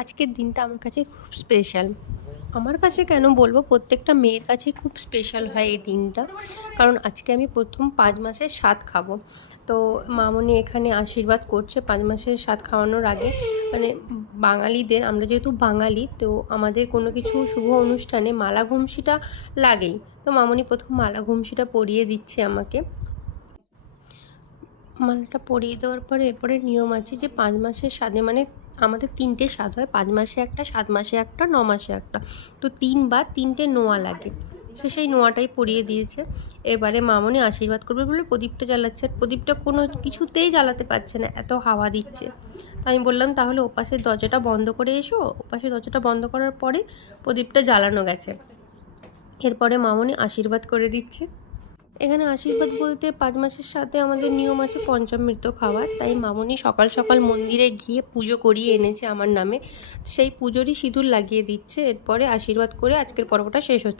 আজকের দিনটা আমার কাছে খুব স্পেশাল। আমার কাছে কেন বলবো, প্রত্যেকটা মেয়ের কাছে খুব স্পেশাল হয় এই দিনটা। কারণ আজকে আমি প্রথম 5 মাসের স্বাদ খাবো। তো মামনি এখানে আশীর্বাদ করছে 5 মাসের স্বাদ খাওয়ানোর আগে। মানে বাঙালিদের, আমরা যেহেতু বাঙালি, তো আমাদের কোনো কিছু শুভ অনুষ্ঠানে মালা ঘুমসিটা লাগেই। তো মামনি প্রথম মালা ঘুমসিটা পরিয়ে দিচ্ছে আমাকে। মালাটা পরিয়ে দেওয়ার পরে এরপরে নিয়ম আছে যে 5 মাসের স্বাদে, মানে আমাদের 3টে স্বাদ হয়, 5 মাসে একটা, 7 মাসে একটা, 9 মাসে একটা। তো 3 বা 3টে নোয়া লাগে। সে সেই নোয়াটাই পরিয়ে দিয়েছে। এবারে মামনি আশীর্বাদ করবে বলে প্রদীপটা জ্বালাচ্ছে। প্রদীপটা কোনো কিছুতেই জ্বালাতে পারছে না, এত হাওয়া দিচ্ছে। তো আমি বললাম তাহলে ওপাশের দরজাটা বন্ধ করে এসো। ওপাশের দরজাটা বন্ধ করার পরে প্রদীপটা জ্বালানো গেছে। এরপরে মামনি আশীর্বাদ করে দিচ্ছে। এখানে আশীর্বাদ বলতে 5 মাসের সাথে আমাদের নিয়ম আছে পঞ্চামৃত খাওয়ার। তাই মামনি সকাল সকাল মন্দিরে গিয়ে পুজো করিয়ে এনেছে আমার নামে। সেই পুজোরই সিঁদুর লাগিয়ে দিচ্ছে। এরপরে আশীর্বাদ করে আজকের পর্বটা শেষ হচ্ছে।